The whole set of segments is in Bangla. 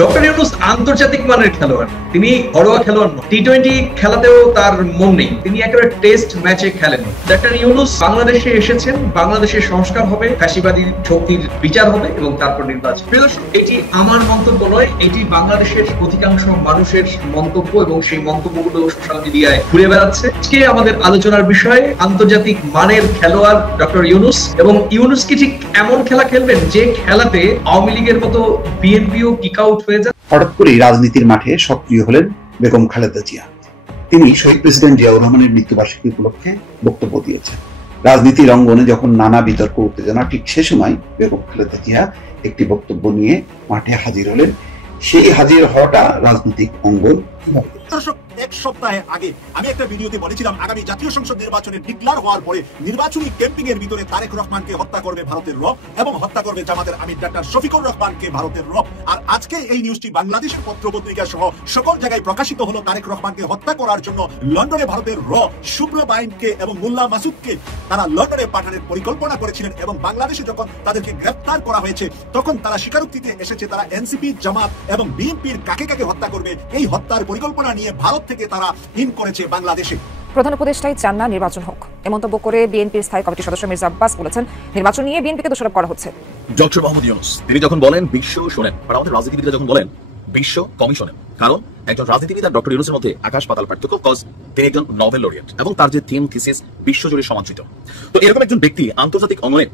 ডক্টর ইউনুস আন্তর্জাতিক মানের খেলোয়াড়। তিনি ঘরোয়া খেলোয়াড় নন, টি-20 খেলাতেও তার মন নেই, তিনি একেবারে টেস্ট ম্যাচে খেলেন। ডক্টর ইউনুস বাংলাদেশে এসেছেন, বাংলাদেশের সংস্কার হবে, ফ্যাসিবাদী শক্তির বিচার হবে এবং তারপর নির্বাচন। এটি আমার মন্তব্য নয়, এটি বাংলাদেশের অধিকাংশ মানুষের মন্তব্য এবং সেই মন্তব্যগুলো সোশ্যাল মিডিয়ায় ঘুরে বেড়াচ্ছে। আজকে আমাদের আলোচনার বিষয়ে আন্তর্জাতিক মানের খেলোয়াড় ডক্টর ইউনুস, এবং ইউনুস কি ঠিক এমন খেলা খেলবেন যে খেলাতে আওয়ামী লীগের মতো বিএনপিও কিক আউট হয়ে যায়। হঠাৎ করেই রাজনীতির মাঠে সক্রিয় হলেন বেগম খালেদা জিয়া। তিনি শহীদ প্রেসিডেন্ট জিয়াউর রহমানের মৃত্যুবার্ষিকী উপলক্ষে বক্তব্য দিয়েছেন। রাজনীতির অঙ্গনে যখন নানা বিতর্ক উত্তেজনা, ঠিক সে সময় বেগম খালেদা জিয়া একটি বক্তব্য নিয়ে মাঠে হাজির হলেন। সেই হাজির হওয়াটা রাজনৈতিক অঙ্গন কিভাবে? এক সপ্তাহ আগে আমি একটা ভিডিওতে বলেছিলাম, আগামী জাতীয় সংসদ নির্বাচনে ডিক্লার হওয়ার পরে নির্বাচনী ক্যাম্পিং এর ভিতরে তারেক রহমানকে হত্যা করবে ভারতের র এবং হত্যা করবে জামাতের আমির ডাক্তার শফিকুর রহমানকে ভারতের র। আর আজকে এই নিউজটি বাংলাদেশের পত্রপত্রিকা সহ সকল জায়গায় প্রকাশিত হলো। তারেক রহমানকে হত্যা করার জন্য লন্ডনে ভারতের র শুভ্র বাইনকে এবং মোল্লা মাসুদকে তারা লন্ডনে পাঠানোর পরিকল্পনা করেছিলেন, এবং বাংলাদেশে যখন তাদেরকে গ্রেফতার করা হয়েছে তখন তারা স্বীকারোক্তিতে এসেছে তারা এনসিপি, জামাত এবং বিএনপির কাকে কাকে হত্যা করবে এই হত্যার পরিকল্পনা নিয়ে ভারত থেকে তারা ইন করেছে বাংলাদেশে। প্রধান উপদেষ্টাই চান না নির্বাচন হোক, এ মন্তব্য করে বিএনপির স্থায়ী কমিটির সদস্য মির্জা আব্বাস বলেছেন নির্বাচন নিয়ে বিএনপিকে দোষারোপ করা হচ্ছে। ডক্টর মোহাম্মদ ইউনুস তিনি যখন বলেন বিশ্ব শোনেন, আর আমাদের রাজনীতিবিদরা যখন বলেন বিশ্ব কমই শোনেন, কারণ একজন রাজনীতিবিদ আর ডক্টর ইউনুসের মধ্যে আকাশ পাতাল পার্থক্য, কজ তিনি একজন নোবেল লরিয়েট এবং তার যে থিম থিসিস বিশ্বজুড়ে সমাদৃত। তো এরকম একজন ব্যক্তি আন্তর্জাতিক অঙ্গনে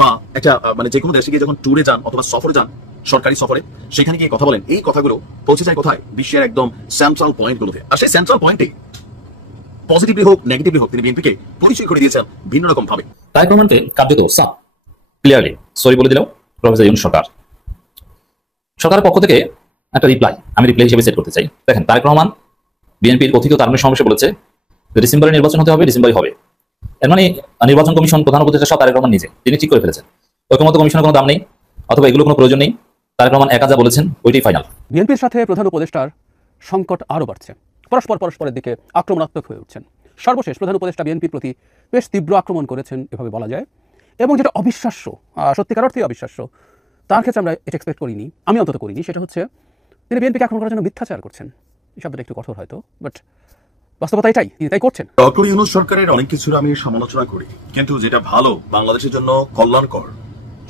বা একটা মানে যে কোনো দেশে গিয়ে যখন ট্যুরে যান অথবা সফরে যান, সরকারি সফরে, সেখানে গিয়ে কথা বলেন, এই কথাগুলো পৌঁছে যায় কোথায়? বিশ্বের একদম সেন্ট্রাল পয়েন্টগুলোতে। আর সেই সেন্ট্রাল পয়েন্টে পজিটিভলি হোক নেগেটিভলি হোক তিনি বিএনপিকে পরিচয় করে দিয়েছেন ভিন্ন রকম ভাবে। তাই প্রমাণকে কার্যত ক্লিয়ারলি সরি বলে দিলেও প্রফেসর ইউনুস সরকারের পক্ষ থেকে একটা আমি রিপ্লাই হিসেবে সেট করতে চাই। দেখেন, তারেক রহমান বিএনপির কথিত তারুণ্যের সমাবেশে বলেছে যে ডিসেম্বরে নির্বাচন হতে হবে, ডিসেম্বরে হবে। এর মানে নির্বাচন কমিশন প্রধান উপদেষ্টা সহ তারেক রহমান নিজে তিনি ঠিক করে ফেলেছেন। ঐকমত্য কমিশনের কোনো দাম নেই অথবা এগুলো কোনো প্রয়োজন নেই, তারেক রহমান একা যা বলেছেন ওইটাই ফাইনাল। বিএনপির সাথে প্রধান উপদেষ্টার সংকট আরও বাড়ছে, পরস্পরের দিকে আক্রমণাত্মক হয়ে উঠছেন। সর্বশেষ প্রধান উপদেষ্টা বিএনপির প্রতি বেশ তীব্র আক্রমণ করেছেন এভাবে বলা যায়, এবং যেটা অবিশ্বাস্য, সত্যিকার অর্থেই অবিশ্বাস্য, তার ক্ষেত্রে আমরা এটা এক্সপেক্ট করিনি, আমি অন্তত করিনি, সেটা হচ্ছে তিনি বিএনপিকে আক্রমণ করার জন্য মিথ্যাচার করছেন। এই শব্দটা একটু কঠোর হয়তো, বাট বাস্তবতা এটাই, তিনি তাই করছেন। ডক্টর ইউনুস সরকারের অনেক কিছুর আমি সমালোচনা করি, কিন্তু যেটা ভালো বাংলাদেশের জন্য কল্যাণকর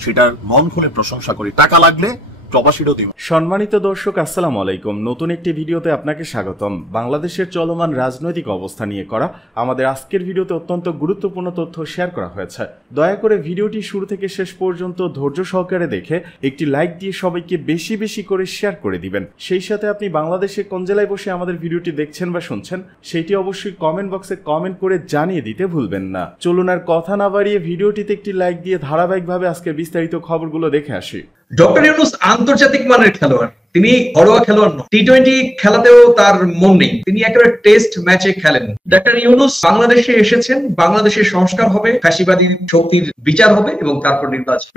সেটার মন খুলে প্রশংসা করি। টাকা লাগলে প্রবাসীরও দিব। সম্মানিত দর্শক, আসসালামু আলাইকুম। নতুন একটি ভিডিওতে আপনাকে স্বাগতম। বাংলাদেশের চলমান রাজনৈতিক অবস্থা নিয়ে করা আমাদের আজকের ভিডিওতে অত্যন্ত গুরুত্বপূর্ণ তথ্য শেয়ার করা হয়েছে। দয়া করে ভিডিওটি শুরু থেকে শেষ পর্যন্ত ধৈর্য সহকারে দেখে একটি লাইক দিয়ে সবাইকে বেশি বেশি করে শেয়ার করে দিবেন। সেই সাথে আপনি বাংলাদেশে কোন জেলায় বসে আমাদের ভিডিওটি দেখছেন বা শুনছেন সেইটি অবশ্যই কমেন্ট বক্সে কমেন্ট করে জানিয়ে দিতে ভুলবেন না। চলুন আর কথা না বাড়িয়ে ভিডিওটিতে একটি লাইক দিয়ে ধারাবাহিকভাবে আজকের বিস্তারিত খবরগুলো দেখে আসি। ডক্টর ইউনুস আন্তর্জাতিক মানের খেলোয়াড়, তিনি ঘরোয়া খেলোয়াড় নন, টি-20 খেলাতেও তার মন নেই, তিনি একেবারে টেস্ট ম্যাচে খেলেন। ডক্টর ইউনুস বাংলাদেশে এসেছেন, বাংলাদেশের সংস্কার হবে, ফ্যাসিবাদী শক্তির বিচার হবে এবং তারপর নির্বাচন।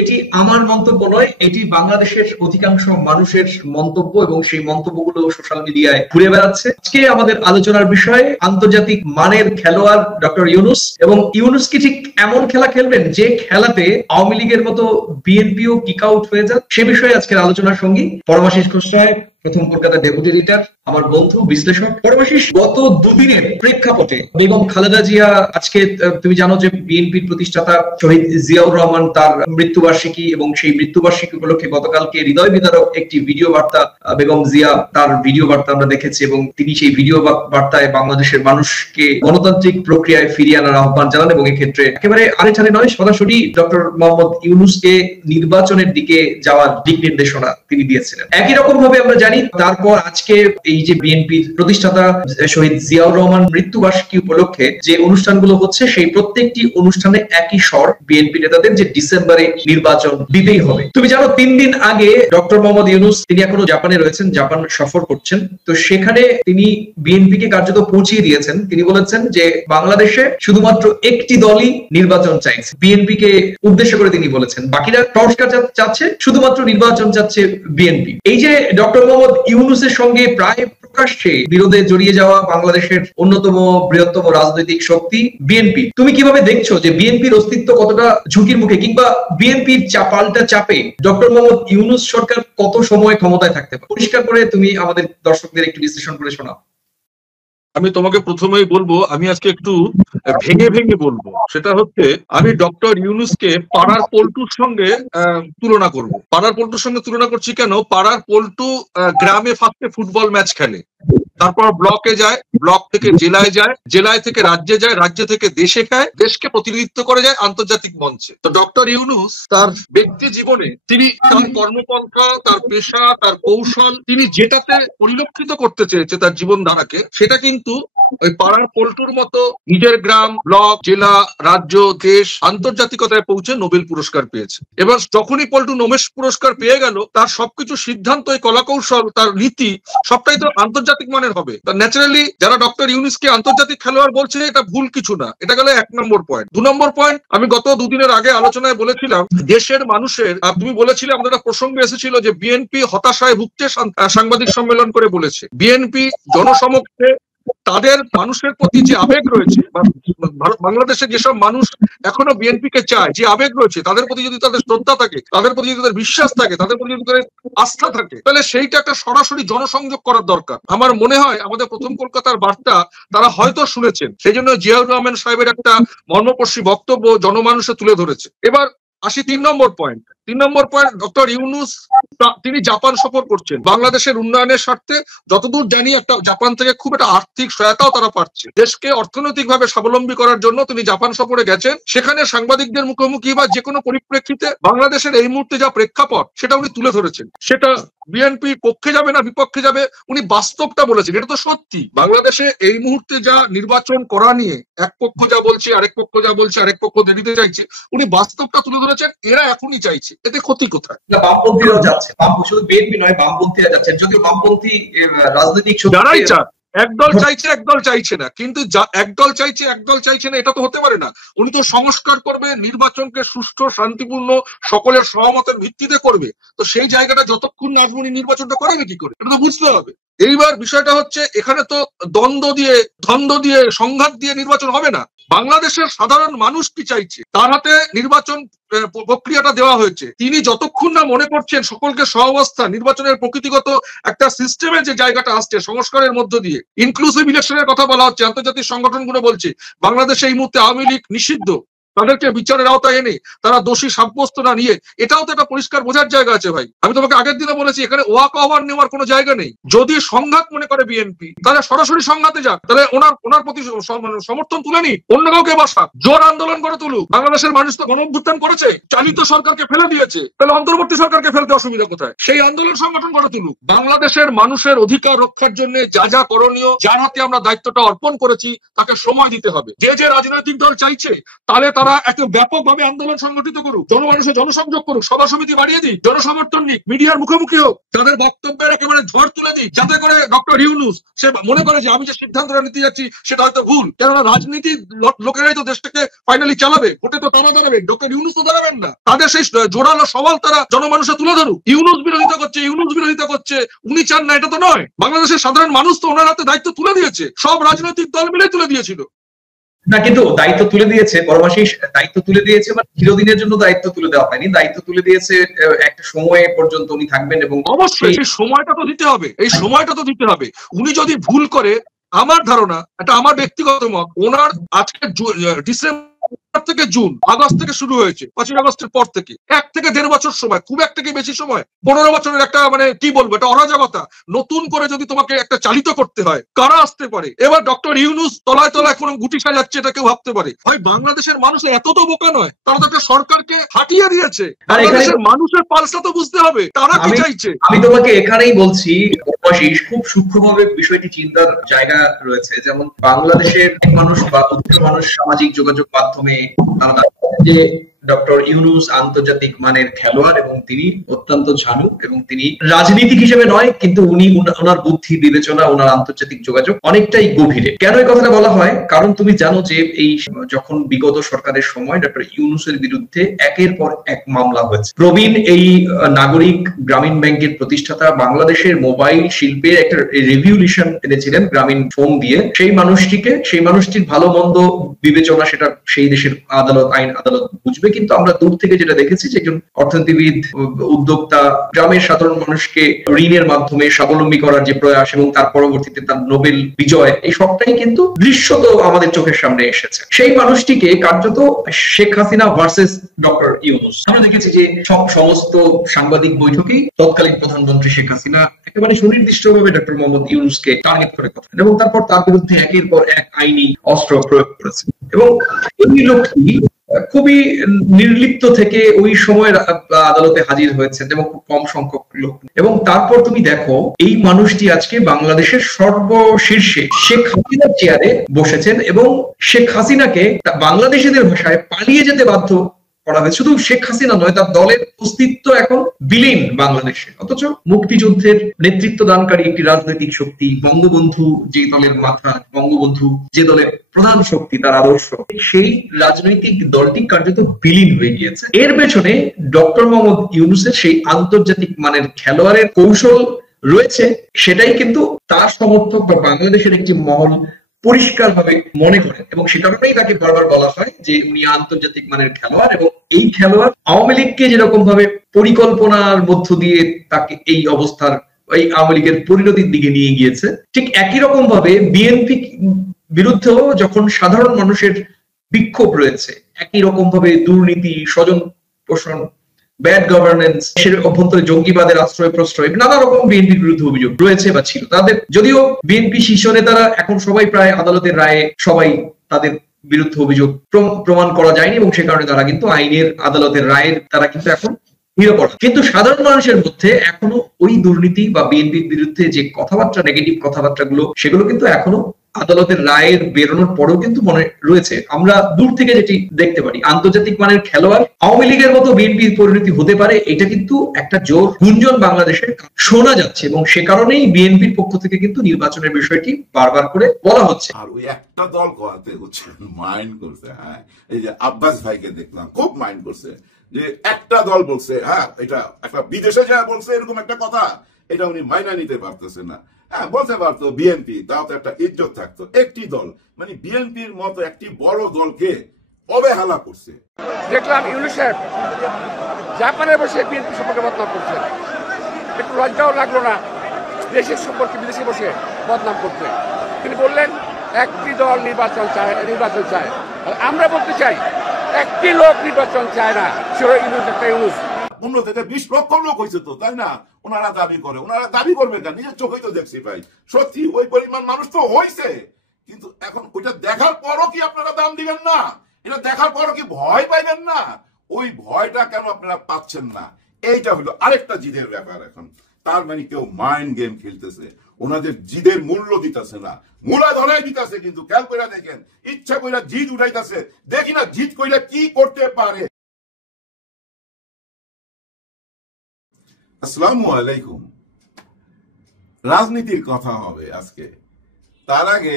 এটি আমার মন্তব্য নয়, এটি বাংলাদেশের অধিকাংশ মানুষের মন্তব্য এবং সেই মন্তব্যগুলো সোশ্যাল মিডিয়ায় ঘুরে বেড়াচ্ছে। আজকে আমাদের আলোচনার বিষয়ে আন্তর্জাতিক মানের খেলোয়াড় ডক্টর ইউনুস, এবং ইউনুস কি ঠিক এমন খেলা খেলবেন যে খেলাতে আওয়ামী লীগের মতো বিএনপিও কিক আউট হয়ে যায়, সে বিষয়ে আজকের আলোচনার সঙ্গী পরমাশিস খোসরায়, প্রথম কলকাতা ডেপুটি এডিটর, আমার বন্ধু বিশ্লেষক। পরমাশিস, গত দুদিনের প্রেক্ষাপটে বেগম খালেদা জিয়া, আজকে তুমি জানো যে বিএনপির প্রতিষ্ঠাতা শহীদ জিয়াউর রহমান তার মৃত্যুবার্ষিকী, এবং সেই মৃত্যুবার্ষিকী উপলক্ষে গতকালকে হৃদয় বিদারক একটি ভিডিও বার্তা বেগম জিয়া তার ভিডিও বার্তা আমরা দেখেছি, এবং তিনি সেই ভিডিও বার্তায় বাংলাদেশের মানুষকে গণতান্ত্রিক প্রক্রিয়ায় ফিরিয়ে আনার আহ্বান জানান, এবং এক্ষেত্রে একেবারে আড়ে নয়, সরাসরি ডক্টর মোহাম্মদ ইউনুসকে নির্বাচনের দিকে যাওয়ার দিক নির্দেশনা তিনি দিয়েছিলেন। একই রকম ভাবে আমরা জানি তারপর আজকে এই যে বিএনপির প্রতিষ্ঠাতা শহীদ জিয়াউর রহমান মৃত্যুবার্ষিকী উপলক্ষে যে অনুষ্ঠানগুলো হচ্ছে, সেই প্রত্যেকটি অনুষ্ঠানে একই স্বর বিএনপি নেতাদের যে ডিসেম্বরে নির্বাচন দিতেই হবে। তুমি জানো 3 দিন আগে ডক্টর মোহাম্মদ ইউনুস, তিনি এখনো জাপানে রয়েছেন, জাপান সফর করছেন, তো সেখানে তিনি বিএনপিকে কার্যত পৌঁছিয়ে দিয়েছেন। তিনি বলেছেন যে বাংলাদেশে শুধুমাত্র একটি দলই নির্বাচন চাইছে, বিএনপিকে উদ্দেশ্য করে তিনি বলেছেন, বাকিরা সংস্কার চাচ্ছে, শুধুমাত্র নির্বাচন চাচ্ছে বিএনপি। এই যে ডক্টর মোহাম্মদ ইউনুসের সঙ্গে প্রায় প্রকাশ্যে বিরোধে জড়িয়ে যাওয়া বাংলাদেশের অন্যতম বৃহত্তম রাজনৈতিক শক্তি বিএনপি। তুমি কিভাবে দেখছো যে বিএনপির অস্তিত্ব কতটা ঝুঁকির মুখে, কিংবা বিএনপির পাল্টা চাপে ডক্টর মোহাম্মদ ইউনূস সরকার কত সময় ক্ষমতায় থাকতে পারে? পরিষ্কার করে তুমি আমাদের দর্শকদের একটু বিশ্লেষণ করে শোনাও। আমি তোমাকে প্রথমেই বলবো, আমি আজকে একটু ভেঙে ভেঙে বলবো। সেটা হচ্ছে, আমি ডক্টর ইউনূসকে পাড়ার পল্টুর সঙ্গে তুলনা করব। পাড়ার পল্টুর সঙ্গে তুলনা করছি কেন? পাড়ার পল্টু গ্রামে ফার্স্টে ফুটবল ম্যাচ খেলে, তারপর ব্লকে যায়, ব্লক থেকে জেলায় যায়, জেলায় থেকে রাজ্যে যায়, রাজ্য থেকে দেশে খায়, দেশকে প্রতিনিধিত্ব করে যায় আন্তর্জাতিক মঞ্চে। তো ডক্টর ইউনূস তার ব্যক্তি জীবনে তিনি তার কর্মপন্থা, তার পেশা, তার কৌশল, তিনি যেটাতে পরিলক্ষিত করতে চেয়েছে তার জীবন ধারাকে, সেটা কিন্তু ওই পাড়ার পল্টুর মতো নিজের গ্রাম, ব্লক, জেলা, রাজ্য, দেশ, আন্তর্জাতিকতায় পৌঁছে নোবেল পুরস্কার পেয়েছে। এবার যখনই পল্টু নোবেল পুরস্কার পেয়ে গেল, তার সবকিছু সিদ্ধান্ত, কলাকৌশল, তার নীতি সবটাই তো আন্তর্জাতিক মানের হবে। ন্যাচারালি যারা ডক্টর ইউনূসকে আন্তর্জাতিক খেলোয়াড় বলছে, এটা ভুল কিছু না। এটা গেল 1 নম্বর পয়েন্ট। 2 নম্বর পয়েন্ট, আমি গত দুদিনের আগে আলোচনায় বলেছিলাম, দেশের মানুষের, তুমি বলেছিলে, আমাদের একটা প্রসঙ্গ এসেছিল যে বিএনপি হতাশায় ভুগছে, সাংবাদিক সম্মেলন করে বলেছে বিএনপি জনসমক্ষে তাদের মানুষের প্রতি যে আবেগ রয়েছে, বাংলাদেশে যেসব মানুষ এখনো বিএনপি কে চায়, যে আবেগ রয়েছে, তাদের প্রতি যদি তাদের শ্রদ্ধা থাকে, তাদের প্রতি যদি তাদের বিশ্বাস থাকে, তাদের প্রতি যদি তাদের আস্থা থাকে, তাহলে সেইটা একটা সরাসরি জনসংযোগ করার দরকার। আমার মনে হয় আমাদের প্রথম কলকাতার বার্তা তারা হয়তো শুনেছেন, সেই জন্য জিয়াউর রহমান সাহেবের একটা মর্মস্পর্শী বক্তব্য জনমানুষে তুলে ধরেছে। এবার আসি 3 নম্বর পয়েন্ট। 3 নম্বর পয়েন্ট, ডক্টর ইউনূস তিনি জাপান সফর করছেন বাংলাদেশের উন্নয়নের স্বার্থে। যতদূর জানি, একটা জাপান থেকে খুব একটা আর্থিক সহায়তাও তারা পাচ্ছে। দেশকে অর্থনৈতিকভাবে স্বাবলম্বী করার জন্য তিনি জাপান সফরে গেছেন। সেখানে সাংবাদিকদের মুখোমুখি বা যে কোনো পরিপ্রেক্ষিতে বাংলাদেশের এই মুহূর্তে যা প্রেক্ষাপট, সেটা উনি তুলে ধরেছেন। সেটা বিএনপি পক্ষে যাবে না বিপক্ষে যাবে, উনি বাস্তবটা বলেছেন। এটা তো সত্যি। বাংলাদেশে এই মুহূর্তে যা নির্বাচন করা নিয়ে এক পক্ষ যা বলছে, আরেক পক্ষ যা বলছে, আরেক পক্ষ দেরিতে চাইছে, উনি বাস্তবটা তুলে ধরেছেন। এরা এখনই চাইছে, এতে ক্ষতি কোথায়? বামপন্থীরাও যাচ্ছে, শুধু বিএনপি নয়, বামপন্থীরা যাচ্ছেন। যদিও বামপন্থী রাজনৈতিক যারাই চান, একদল চাইছে একদল চাইছে না, কিন্তু একদল চাইছে একদল চাইছে না, এটা তো হতে পারে না। উনি তো সংস্কার করবে, নির্বাচনকে সুষ্ঠু, শান্তিপূর্ণ, সকলের সহমতের ভিত্তিতে করবে। তো সেই জায়গাটা যতক্ষণ না আসবে, উনি নির্বাচনটা করাবে কি করে, এটা তো বুঝতে হবে। এইবার বিষয়টা হচ্ছে, এখানে তো দ্বন্দ্ব দিয়ে সংঘাত দিয়ে নির্বাচন হবে না। বাংলাদেশের সাধারণ মানুষ কি চাইছে, তার হাতে নির্বাচন প্রক্রিয়াটা দেওয়া হয়েছে। তিনি যতক্ষণ না মনে করছেন সকলকে সহাবস্থা, নির্বাচনের প্রকৃতিগত একটা সিস্টেমের যে জায়গাটা আসছে সংস্কারের মধ্য দিয়ে, ইনক্লুসিভ ইলেকশনের কথা বলা হচ্ছে, আন্তর্জাতিক সংগঠনগুলো বলছে বাংলাদেশে এই মুহূর্তে আওয়ামী লীগ নিষিদ্ধ, তাদেরকে বিচারের আওতায় এনে তারা দোষী সাব্যস্ত না নিয়ে, এটাও তো একটা পরিষ্কার বোঝার জায়গা আছে ভাই। আমি তোমাকে আগের দিনে বলেছি, এখানে ওয়াক ওভার নেওয়ার কোনো জায়গা নেই। যদি সংঘাত মনে করে বিএনপি, তাহলে সরাসরি সংঘাতে যাক, তাহলে ওনার প্রতি সমর্থন তুলে নি, অন্য কাউকে বসাক, জোর আন্দোলন করে তুলুক। বাংলাদেশের মানুষ তো গণ অভ্যুত্থান করেছে, চালিত সরকারকে ফেলে দিয়েছে, তাহলে অন্তর্বর্তী সরকারকে ফেলতে অসুবিধা কোথায়? সেই আন্দোলন সংগঠন করে তুলুক। বাংলাদেশের মানুষের অধিকার রক্ষার জন্য যা যা করণীয়, যার হাতে আমরা দায়িত্বটা অর্পণ করেছি, তাকে সময় দিতে হবে। যে রাজনৈতিক দল চাইছে, তাহলে তারা একটা ব্যাপক ভাবে আন্দোলন সংগঠিত করুক, জনমানুষের জনসংযোগ করুক, সভা সমিতি বাড়িয়ে দিক, জনসমর্থন নিক, মিডিয়ার মুখোমুখি হোক, তাদের বক্তব্যের একেবারে ঝড় তুলে দিক, যাতে করে ডক্টর ইউনূস সে মনে করে যে আমি যে সিদ্ধান্তটা নিতে যাচ্ছি সেটা হয়তো ভুল। কেননা রাজনীতি লোকেরাই তো দেশটাকে ফাইনালি চালাবে, ভোটে তো তারা দাঁড়াবে, ডক্টর ইউনূস তো দাঁড়াবেন না। তাদের সেই জোরালো সওয়াল তারা জনমানুষে তুলে ধরুক। ইউনূস বিরোধিতা করছে, উনি চান না, এটা তো নয়। বাংলাদেশের সাধারণ মানুষ তো ওনার হাতে দায়িত্ব তুলে দিয়েছে, সব রাজনৈতিক দল মিলে তুলে দিয়েছিল না। কিন্তু দায়িত্ব তুলে দিয়েছে, পরমাশী দায়িত্ব তুলে দিয়েছে, মানে চিরদিনের জন্য দায়িত্ব তুলে দেওয়া হয়নি। দায়িত্ব তুলে দিয়েছে একটা সময় পর্যন্ত উনি থাকবেন, এবং অবশ্যই সেই সময়টা তো দিতে হবে। এই সময়টা তো দিতে হবে। উনি যদি ভুল করে, আমার ধারণা, এটা আমার ব্যক্তিগত মত, ওনার আজকে ডিসেম্বর থেকে জুন, আগস্ট থেকে শুরু হয়েছে, 5ই আগস্টের পর থেকে 1 থেকে 1.5 বছর সময়, খুব একটা কি বেশি সময়, 15 বছরের একটা, মানে কি বলবো, এটা অরাজকতা। নতুন করে যদি তোমাকে একটা চালিত করতে হয়, কারা আসতে পারে? এবার ডক্টর ইউনূস তলায় তলায় কোন গুটি সাজাচ্ছে, এটা কেউ ভাবতে পারে? ভাই, বাংলাদেশের মানুষ এত তো বোকা নয়, তারা তো একটা সরকারকে হাঁটিয়ে দিয়েছে। বাংলাদেশের মানুষের পালসটা তো বুঝতে হবে, তারা কি চাইছে। আমি তোমাকে এখানেই বলছি, খুব সূক্ষ্মভাবে বিষয়টি চিন্তার জায়গা রয়েছে। যেমন বাংলাদেশের মানুষ বা উচ্চ মানুষ সামাজিক যোগাযোগ মাধ্যমে যে ডক্টর ইউনুস আন্তর্জাতিক মানের খেলোয়াড় এবং তিনি অত্যন্ত ঝানু এবং তিনি রাজনীতিক হিসেবে নয়, কিন্তু উনি ওনার বুদ্ধি বিবেচনা, ওনার আন্তর্জাতিক যোগাযোগ অনেকটাই গভীরে। কেন এই কথাটা বলা হয়? কারণ তুমি জানো যে এই যখন বিগত সরকারের সময় ডক্টর ইউনুসের বিরুদ্ধে একের পর এক মামলা হয়েছে। প্রবীণ এই নাগরিক গ্রামীণ ব্যাংকের প্রতিষ্ঠাতা বাংলাদেশের মোবাইল শিল্পে একটা রেভলিউশন এনেছিলেন গ্রামীণ ফোন দিয়ে। সেই মানুষটির ভালো মন্দ বিবেচনা সেটা সেই দেশের আইন আদালত বুঝবে, কিন্তু আমরা দূর থেকে যেটা দেখেছি যে একজন অর্থনীতিবিদ, উদ্যোক্তা, গ্রামের সাধারণ মানুষকে ঋণের মাধ্যমে স্বাবলম্বী করার যে প্রয়াস এবং তার পরবর্তীতে তার নোবেল বিজয়, এই সবটাই কিন্তু দৃশ্যত আমাদের চোখের সামনে এসেছে। সেই মানুষটিকে কার্যত শেখ হাসিনা ভার্সেস ডক্টর ইউনুস, আমরা দেখেছি যে সমস্ত সাংবাদিক বৈঠকেই তৎকালীন প্রধানমন্ত্রী শেখ হাসিনা একেবারে সুনির্দিষ্টভাবে ডক্টর মোহাম্মদ ইউনুসকে টার্গেট করে কথা, এবং তারপর তার বিরুদ্ধে একের পর এক আইনি অস্ত্র প্রয়োগ করেছে। এবং এই লোকটি খুবই নির্লিপ্ত থেকে ওই সময় আদালতে হাজির হয়েছেন এবং খুব কম সংখ্যক লোক। এবং তারপর তুমি দেখো এই মানুষটি আজকে বাংলাদেশের সর্বশীর্ষে শেখ হাসিনার চেয়ারে বসেছেন এবং শেখ হাসিনাকে বাংলাদেশিদের ভাষায় পালিয়ে যেতে বাধ্য করা হয়েছে। শুধু শেখ হাসিনা নয়, তার দলের অস্তিত্ব এখন বিলীন বাংলাদেশে। অথচ মুক্তিযুদ্ধের নেতৃত্ব দানকারী একটি রাজনৈতিক শক্তি, বঙ্গবন্ধু যে দলের মাথা, বঙ্গবন্ধু যে দলের প্রধান শক্তি, তার আদর্শ, সেই রাজনৈতিক দলটি কার্যত বিলীন হয়ে গিয়েছে। এর পেছনে ডক্টর মোহাম্মদ ইউনুসের সেই আন্তর্জাতিক মানের খেলোয়াড়ের কৌশল রয়েছে, সেটাই কিন্তু তার সমর্থক বা বাংলাদেশের একটি মহল পরিষ্কারভাবে মনে করেন, এবং সে কারণেই তাকে বারবার বলা হয় যে উনি আন্তর্জাতিক মানের খেলোয়াড়। এবং এই খেলোয়াড় আওয়ামী লীগকে যেরকম ভাবে পরিকল্পনার মধ্য দিয়ে তাকে এই অবস্থার, এই আওয়ামী লীগের পরিণতির দিকে নিয়ে গিয়েছে, ঠিক একই রকম ভাবে বিএনপি বিরুদ্ধেও যখন সাধারণ মানুষের বিক্ষোভ রয়েছে, একই রকম ভাবে দুর্নীতি, স্বজন পোষণ, ব্যাড গভর্নেন্স, দেশের অভ্যন্তরে জঙ্গিবাদের আশ্রয় প্রশ্রয়, নানা রকম বিএনপির বিরুদ্ধে অভিযোগ রয়েছে বা ছিল তাদের। যদিও বিএনপি শীর্ষ নেতারা এখন সবাই প্রায় আদালতের রায়ে সবাই তাদের বিরুদ্ধে অভিযোগ প্রমাণ করা যায়নি, এবং সে কারণে তারা কিন্তু আইনের আদালতের রায়ের তারা কিন্তু এখন নিরাপদ। কিন্তু সাধারণ মানুষের মধ্যে এখনো ওই দুর্নীতি বা বিএনপির বিরুদ্ধে যে কথাবার্তা, নেগেটিভ কথাবার্তাগুলো, সেগুলো কিন্তু এখনো আদালতের রায়ের বেরোনোর পরেও কিন্তু মনে রয়েছে। আমরা দূর থেকে যেটি দেখতে পারি, আন্তর্জাতিক মানের খেলোয়াড় আওয়ামী লীগের মতো বিএনপির পরিণতি হতে পারে, এটা কিন্তু একটা জোর গুঞ্জন বাংলাদেশে শোনা যাচ্ছে, এবং সে কারণেই বিএনপির পক্ষ থেকে কিন্তু নির্বাচনের বিষয়টি বারবার করে বলা হচ্ছে। আর ওই একটা দল করাতে হচ্ছে মাইন্ড করছে। হ্যাঁ, এই যে আব্বাস ভাইকে দেখলাম খুব মাইন্ড করছে যে একটা দল বলছে, হ্যাঁ এটা একটা বিদেশে যা বলছে এরকম একটা কথা, এটা উনি মাইনা নিতে পারতেছে না। হ্যাঁ, বলতে পারতো বিএনপি, তাও তো একটা ইজ্জত থাকতো। একটি দল মানে বিএনপির মতো একটি বড় দলকে অবহেলা করছে। দেখলাম ইউনুস সাহেব জাপানে বসে বিএনপি সম্পর্কে বদনাম করছেন, একটু লজ্জাও লাগলো না দেশের সম্পর্কে বিদেশে বসে বদনাম করতে? তিনি বললেন একটি দল নির্বাচন চায়। আমরা বলতে চাই একটি লোক নির্বাচন চায় না, সেটা ইউনুস, একটা ইউনুস। 15 থেকে 20 লক্ষ লোক হয়েছে তো, তাই না? ওনারা দাবি করে, ওনারা দাবি করবে কেন? নিজের চোখেই তো দেখছি ভাই, সত্যি ওই পরিমাণ মানুষ তো হয়েছে। কিন্তু এখন ওইটা দেখার পরও কি আপনারা দাম দিবেন না? এটা দেখার পরও কি ভয় পাইবেন না? ওই ভয়টা কেন আপনারা পাচ্ছেন না? এইটা হলো আরেকটা জিদের ব্যাপার। এখন তার মানে কেউ মাইন্ড গেম খেলতেছে, ওনাদের জিদের মূল্য দিতেছে না, মূলাধনে দিতেছে। কিন্তু খেয়াল করে দেখেন, ইচ্ছা কইরা জিদ উঠাইতেছে, দেখি না জিদ কইরা কি করতে পারে। আসসালামু আলাইকুম। রাজনীতির কথা হবে আজকে। তার আগে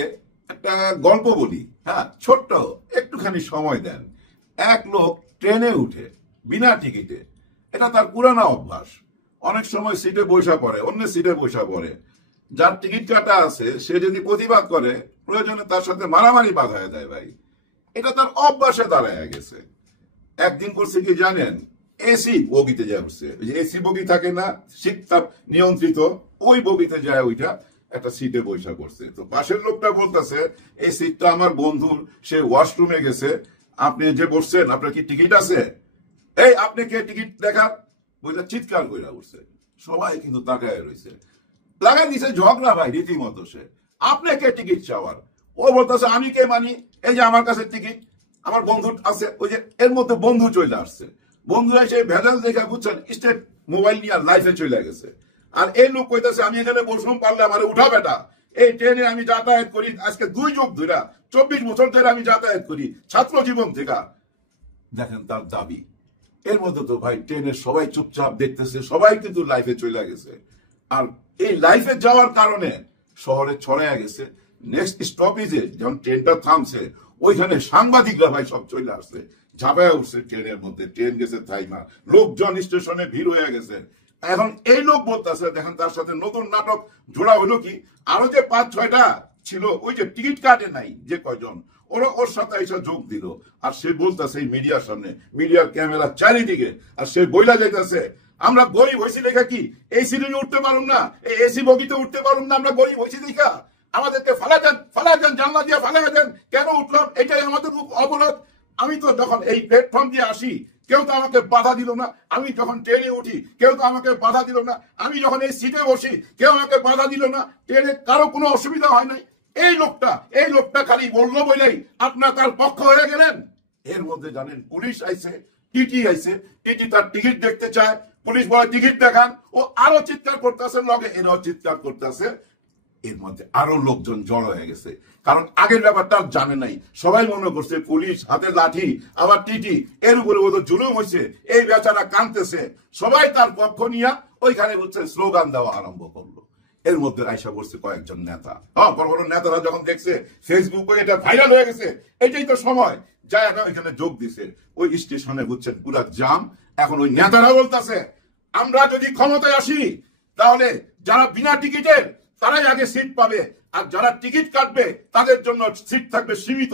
একটা গল্প বলি। হ্যাঁ, ছোট্ট একটুখানি সময় দেন। এক লোক ট্রেনে উঠে বিনা টিকিটে, এটা তার পুরানো অভ্যাস, অনেক সময় সিটে বসা পড়ে, অন্য সিটে বসা পড়ে। যার টিকিট কাটা আছে সে যদি প্রতিবাদ করে, প্রয়োজনে তার সাথে মারামারি বাঁধায় দেয়। ভাই, এটা তার অভ্যাসে দাঁড়ায় গেছে। একদিন করছে কি জানেন? এসি বগিতে যায় উঠছে, ওই যে এসি বগি থাকে না, শীততাপ নিয়ন্ত্রিত, ওই বগিতে যায় ওইটা একটা সিটে বৈশা করছে। তো পাশের লোকটা বলতেছে এই সিটটা আমার বন্ধুর, সে ওয়াশরুমে গেছে, আপনি যে বসছেন আপনার কি টিকিট আছে? এই আপনি কে টিকিট দেখান? বইটা চিৎকার করে উঠছে। সবাই কিন্তু তাকায় রয়েছে, লাগাই দিছে ঝগড়া ভাই রীতিমতো। সে আপনি কে টিকিট চাওয়ার? ও বলতেছে আমি কে মানি, এই যে আমার কাছে টিকিট, আমার বন্ধু আছে। ওই যে এর মধ্যে বন্ধু চলে আসছে, বন্ধু এসে ভেজাল দেখে বুঝছেন স্টেট মোবাইল নিয়ে লাইফে চলে গেছে। আর এই লোক কইতেছে আমি এখানে বসুন, পারলে আমার উঠা বেটা, এই ট্রেনে আমি যাতায়াত করি আজকে 2 যুগ ধরে, 24 বছর ধরে আমি যাতায়াত করি ছাত্র জীবন থেকে। দেখেন তার দাবি। এর মধ্যে তো ভাই ট্রেনের সবাই চুপচাপ দেখতেছে, সবাই কিন্তু লাইফে চলে গেছে। আর এই লাইফে যাওয়ার কারণে শহরে ছড়াইয়া গেছে। নেক্সট স্টপেজে যখন ট্রেনটা থামছে ওইখানে সাংবাদিকরা ভাই সব চলে আসছে, ঝাঁপায়া উঠছে ট্রেনের মধ্যে, ট্রেন গেছে থাইমা, লোকজন স্টেশনে ভিড় হয়ে গেছে। এখন এই লোক বলতেছে, দেখেন তার সাথে নতুন নাটক জোড়া হলো কি, আরো যে 5-6টা ছিল ওই যে টিকিট কাটে নাই যে কয়জন, ওরা ওর সাথে এসে যোগ দিল। আর সে বলতেছে এই মিডিয়ার সামনে, মিডিয়ার ক্যামেরা চারিদিকে, আর সে বইলা যাইতেছে আমরা গরিব হয়েছি লেখা কি এই সিরিজে উঠতে পারুম না, এই এসি বগিতে উঠতে পারুম না, আমরা গরিব হয়েছি দেখা আমাদেরকে ফালা যান জানলা দিয়ে ফালা যান, কেন উঠলাম এটাই আমাদের অপরাধ। আমি তো যখন এই প্ল্যাটফর্ম দিয়ে আসি কেউ তো আমাকে বাধা দিল না, আমি যখন ট্রেনে উঠি কেউ তো আমাকে বাধা দিল না, আমি যখন এই সিটে বসি কেউ আমাকে বাধা দিল না, ট্রেনে কারো কোনো অসুবিধা হয় নাই। এই লোকটা খালি বললো বলেই আপনার তার পক্ষ হয়ে গেলেন। এর মধ্যে জানেন পুলিশ আইছে, টিটি আইছে, টিটি তার টিকিট দেখতে চায়, পুলিশ বলে টিকিট দেখান, ও আরো চিৎকার করতেছে, লগে এরাও চিৎকার করতেছে। এর মধ্যে আরো লোকজন জড়ো হয়ে গেছে, কারণ আগের ব্যাপারটা জানে নাই। সবাই মনে করছে পুলিশ হাতে লাঠি আবার টিটি, এর উপরে ও তো জুলুম হয়েছে, এই বেচারা কাঁদতেছে। সবাই তার পক্ষ নিয়ে ওইখানে বুঝছে স্লোগান দেওয়া আরম্ভ করলো। এর মধ্যে আইসা করছে কয়েকজন নেতা, বড় বড় নেতারা যখন দেখছে ফেসবুকে এটা ভাইরাল হয়ে গেছে, এটাই তো সময়, যায় এখানে যোগ দিছে। ওই স্টেশনে বুঝছেন পুরা জাম। এখন ওই নেতারা বলতেছে আমরা যদি ক্ষমতায় আসি তাহলে যারা বিনা টিকিটের তারাই আগে সিট পাবে, আর যারা টিকিট কাটবে তাদের জন্য সিট থাকবে সীমিত।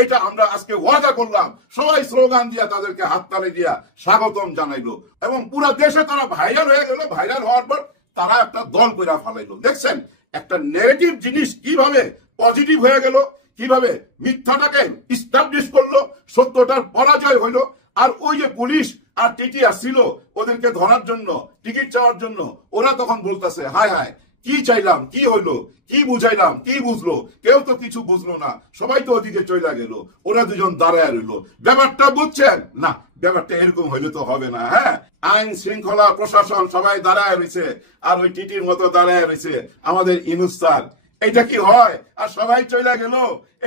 এটা আমরা আজকে ওয়াদা করলাম। সবাই স্লোগান দিয়া তাদেরকে হাততালি দিয়া স্বাগতম জানাইলো, এবং পুরা দেশে তারা ভাইরাল হয়ে গেল। ভাইরাল হওয়ার পর তারা একটা দল কইরা ফেলাইলো। দেখছেন একটা নেগেটিভ জিনিস কিভাবে পজিটিভ হয়ে গেল, কিভাবে মিথ্যাটাকে ইস্টাবলিশ করলো, সত্যটার পরাজয় হইলো। আর ওই যে পুলিশ আর টিটি আসছিল ওদেরকে ধরার জন্য, টিকিট চাওয়ার জন্য, ওরা তখন বলতেছে হায় হায় কি চাইলাম, কি হইলো, কি বুঝাইলাম, কি বুঝলো, কেউ তো কিছু বুঝলো না, সবাই তো ওদিকে চলে গেল, ওরা দুজন দাঁড়ায় রইলো। ব্যাপারটা বুঝছেন না? ব্যাপারটা এরকম হইলে তো হবে না। হ্যাঁ, আইন শৃঙ্খলা প্রশাসন সবাই দাঁড়ায় রয়েছে, আর ওই টিটির মতো দাঁড়ায় রয়েছে আমাদের ইউনূস স্যার। এটা কি হয়? আর সবাই চলে গেল,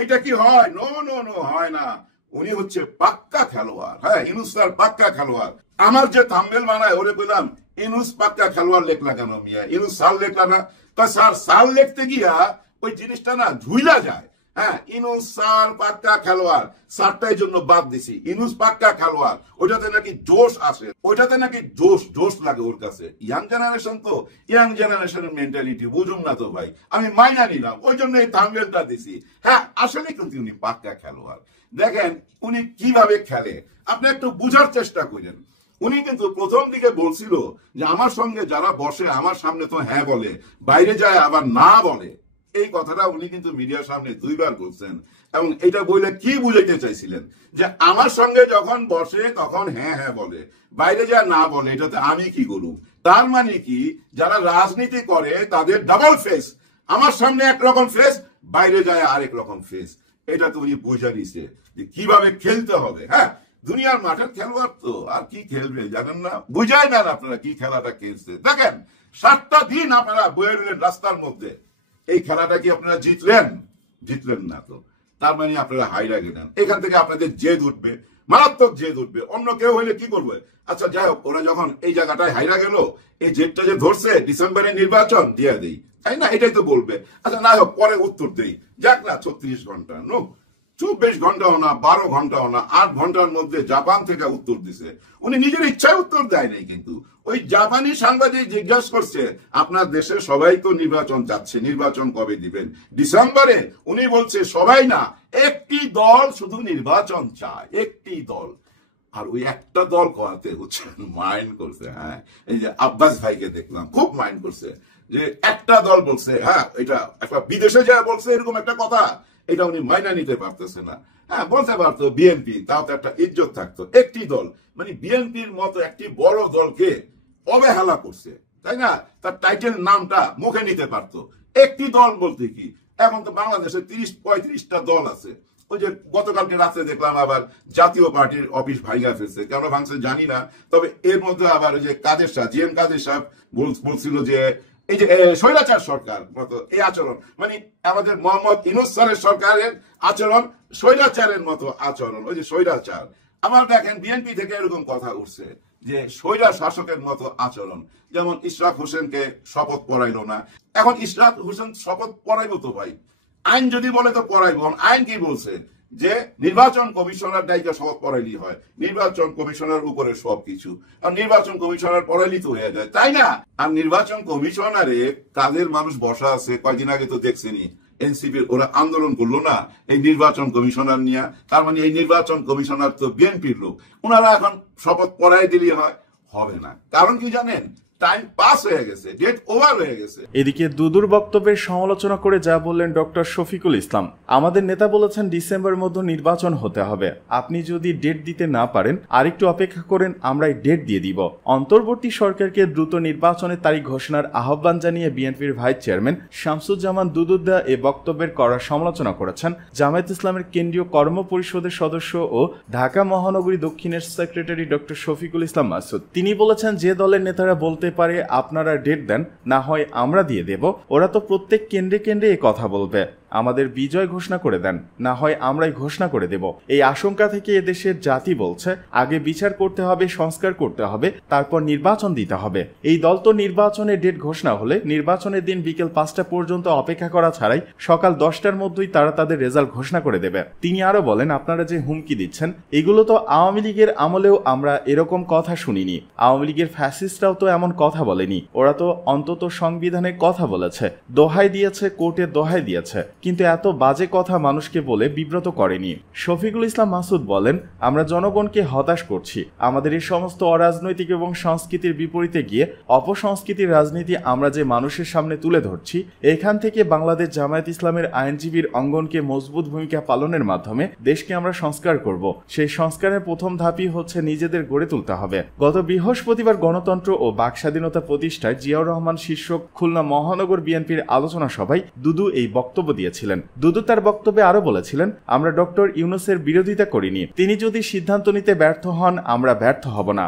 এটা কি হয়? নো নো নো, হয় না। উনি হচ্ছে পাক্কা খেলোয়াড়। হ্যাঁ, ইউনূস স্যার পাক্কা খেলোয়াড়। আমার যে থাম্বনেল বানায় ওরে বললাম ইউনূস পাক্কা খেলোয়াড় লেখলা কেন মিয়া, ইউনূস সাল লেখলা না? স্যার সাল লিখতে গিয়া ওই জিনিসটা না ঝুইলা যায়। হ্যাঁ, ইউনূস স্যার পাক্কা খেলোয়াড়, স্যারটাই জন্য বাদ দিছি। ইউনূস পাক্কা খেলোয়াড়, ওইটাতে নাকি জোশ আসে, ওইটাতে নাকি জোশ লাগে ওর কাছে। ইয়াং জেনারেশন তো, ইয়াং জেনারেশনের মেন্টালিটি বুঝুম না তো ভাই, আমি মাইনা নিলাম, ওই জন্য এই থাম্বনেলটা দিছি। হ্যাঁ, আসলে কিন্তু উনি পাক্কা খেলোয়াড়। দেখেন উনি কিভাবে খেলে, আপনি একটু বুঝার চেষ্টা করেন। উনি কিন্তু প্রথম দিকে বলছিল যে আমার সঙ্গে যারা বসে আমার সামনে তো হ্যাঁ বলে, বাইরে যায় আবার না বলে। এই কথাটা উনি কিন্তু মিডিয়ার সামনে 2বার বলছেন, এবং এটা বলে কি বুঝাইতে চাইছিলেন যে আমার সঙ্গে যখন বসে তখন হ্যাঁ হ্যাঁ বলে, বাইরে যায় না বলে, এটাতে আমি কি করব? তার মানে কি যারা রাজনীতি করে তাদের ডাবল ফেস, আমার সামনে একরকম ফেস, বাইরে যায় আরেক রকম ফেস। এটা তো উনি বুঝা নিছে যে কিভাবে খেলতে হবে। হ্যাঁ, দুনিয়ার মাঠের খেলোয়াড় তো, আর কি খেলবে জানেন না, বুঝাই না আপনারা কি খেলাটা খেলছে। দেখেন 7টা দিন আপনারা বয়ে রইলেন রাস্তার মধ্যে, এই খেলাটা কি আপনারা জিতলেন না তো, তার মানে আপনারা হাইরা গেলেন। এখান থেকে আপনাদের জেদ উঠবে, মারাত্মক জেদ উঠবে। অন্য কেউ হইলে কি করবে? আচ্ছা যাই হোক, ওরা যখন এই জায়গাটায় হাইরা গেল, এই জেদটা যে ধরছে ডিসেম্বরে নির্বাচন দিয়ে দেই, তাই না? এটাই তো বলবে। আচ্ছা না হোক, পরে উত্তর দেই, যাক না 36 ঘন্টা, নো 24 ঘন্টাও না, 12 ঘন্টাও না, 8 ঘন্টার মধ্যে জাপান থেকে উত্তর দিছে। উনি নিজের ইচ্ছায় উত্তর দেয় নাই, কিন্তু ওই জাপানি সাংবাদিক জিজ্ঞাসা করছে আপনার দেশে সবাই তো নির্বাচন চাচ্ছে, নির্বাচন কবে দিবেন? ডিসেম্বরে। উনি বলছে সবাই না, একটি দল শুধু নির্বাচন চায়, একটি দল। আর ওই একটা দল করাতে হচ্ছে মাইন্ড করছে। হ্যাঁ, এই যে আব্বাস ভাইকে দেখলাম খুব মাইন্ড করছে যে একটা দল বলছে। হ্যাঁ, এটা একটা বিদেশে যায় বলছে এরকম একটা কথা, এটা উনি মাইনা নিতে পারতেছে না। হ্যাঁ, বলতে পারতো বিএনপি, তাও তো একটা ইজ্জত থাকতো। একটি দল মানে বিএনপির মতো একটি বড় দলকে অবহেলা করছে, তাই না? তার টাইটেল নামটা মুখে নিতে পারতো। একটি দল বলতে কি, এখন তো বাংলাদেশে 30-35টা দল আছে। ওই যে গতকালকে রাত্রে দেখলাম আবার জাতীয় পার্টির অফিস ভাঙা ফেলছে, কেন ভাঙছে জানি না। তবে এর মধ্যে আবার ওই যে কাদের সাহেব, জিএম কাদের সাহেব বলছিল যে এই যে স্বৈরাচার সরকার মতো এই আচরণ, মানে আমাদের মোহাম্মদ ইউনূস স্যারের সরকারের আচরণ স্বৈরাচারের মতো আচরণ, ওই যে স্বৈরাচার। আমার দেখেন বিএনপি থেকে এরকম কথা উঠছে যে স্বৈরা শাসকের মতো আচরণ, যেমন ইশরাক হোসেনকে শপথ পড়াইলো না। এখন ইশরাক হোসেন শপথ পড়াইবো তো ভাই, আইন যদি বলে তো পড়াইবো। আইন কি বলছে যে নির্বাচন কমিশনার দায়িত্ব শপথ পড়াইলি হয়, নির্বাচন কমিশনার উপরে সবকিছু, আর নির্বাচন কমিশনার পড়াইলি তো হয়ে যায়, তাই না? আর নির্বাচন কমিশনারে কাদের মানুষ বসা আছে, কয়দিন আগে তো দেখছেনি এনসিপির ওরা আন্দোলন করলো না এই নির্বাচন কমিশনার নিয়ে। তার মানে এই নির্বাচন কমিশনার তো বিএনপির লোক, ওনারা এখন শপথ পড়াই দিলে হয়, হবে না। কারণ কি জানেন, টাইম পাস হয়ে গেছে, ডেট ওভার হয়ে গেছে। এদিকে দুদুর বক্তব্যের সমালোচনা করে যা বললেন ডক্টর শফিকুল ইসলাম, আমাদের নেতা বলেছেন ডিসেম্বরের মধ্যে নির্বাচন হতে হবে, আপনি যদি ডেট দিতে না পারেন আরেকটু অপেক্ষা করেন, আমরাই ডেট দিয়ে দিব। অন্তর্বর্তী সরকারকে দ্রুত নির্বাচনের তারিখ ঘোষণার আহ্বান জানিয়ে বিএনপির ভাইস চেয়ারম্যান শামসুজ্জামান দুদুদ্দা এ বক্তব্যের কড়া সমালোচনা করেছেন জামায়াত ইসলামের কেন্দ্রীয় কর্ম পরিষদের সদস্য ও ঢাকা মহানগরী দক্ষিণের সেক্রেটারি ডক্টর শফিকুল ইসলাম মাসুদ। তিনি বলেছেন, যে দলের নেতারা বলতে পারে আপনারা ডেট দেন, না হয় আমরা দিয়ে দেব, ওরা তো প্রত্যেক কেন্দ্রে কেন্দ্রে এ কথা বলবে, আমাদের বিজয় ঘোষণা করে দেন, না হয় আমরাই ঘোষণা করে দেব। এই আশঙ্কা থেকে এদেশের জাতি বলছে আগে বিচার করতে হবে, সংস্কার করতে হবে, তারপর নির্বাচন দিতে হবে। এই দল তো নির্বাচনের ডেট ঘোষণা হলে নির্বাচনের দিন বিকেল 5টা পর্যন্ত অপেক্ষা করা ছাড়াই সকাল 10টার মধ্যেই তারা তাদের রেজাল্ট ঘোষণা করে দেবে। তিনি আরো বলেন, আপনারা যে হুমকি দিচ্ছেন এগুলো তো আওয়ামী লীগের আমলেও আমরা এরকম কথা শুনিনি, আওয়ামী লীগের ফ্যাসিস্টরাও তো এমন কথা বলেনি, ওরা তো অন্তত সংবিধানের কথা বলেছে, দোহাই দিয়েছে, কোর্টের দোহাই দিয়েছে, কিন্তু এত বাজে কথা মানুষকে বলে বিব্রত করেনি। শফিকুল ইসলাম মাসুদ বলেন, আমরা জনগণকে হতাশ করছি, আমাদের এই সমস্ত অরাজনৈতিক এবং সংস্কৃতির বিপরীতে গিয়ে অপসংস্কৃতির রাজনীতি আমরা যে মানুষের সামনে তুলে ধরছি, এখান থেকে বাংলাদেশ জামায়াত ইসলামের আইনজীবীর অঙ্গনকে মজবুত ভূমিকা পালনের মাধ্যমে দেশকে আমরা সংস্কার করব। সেই সংস্কারের প্রথম ধাপই হচ্ছে নিজেদের গড়ে তুলতে হবে। গত বৃহস্পতিবার গণতন্ত্র ও বাক স্বাধীনতা প্রতিষ্ঠায় জিয়াউর রহমান শীর্ষক খুলনা মহানগর বিএনপির আলোচনা সভায় দুদু এই বক্তব্য দিয়েছিলেন। দুদু তার বক্তব্যে আরো বলেছিলেন, আমরা ডক্টর ইউনূসের বিরোধিতা করিনি, তিনি যদি সিদ্ধান্ত নিতে ব্যর্থ হন আমরা ব্যর্থ হব না।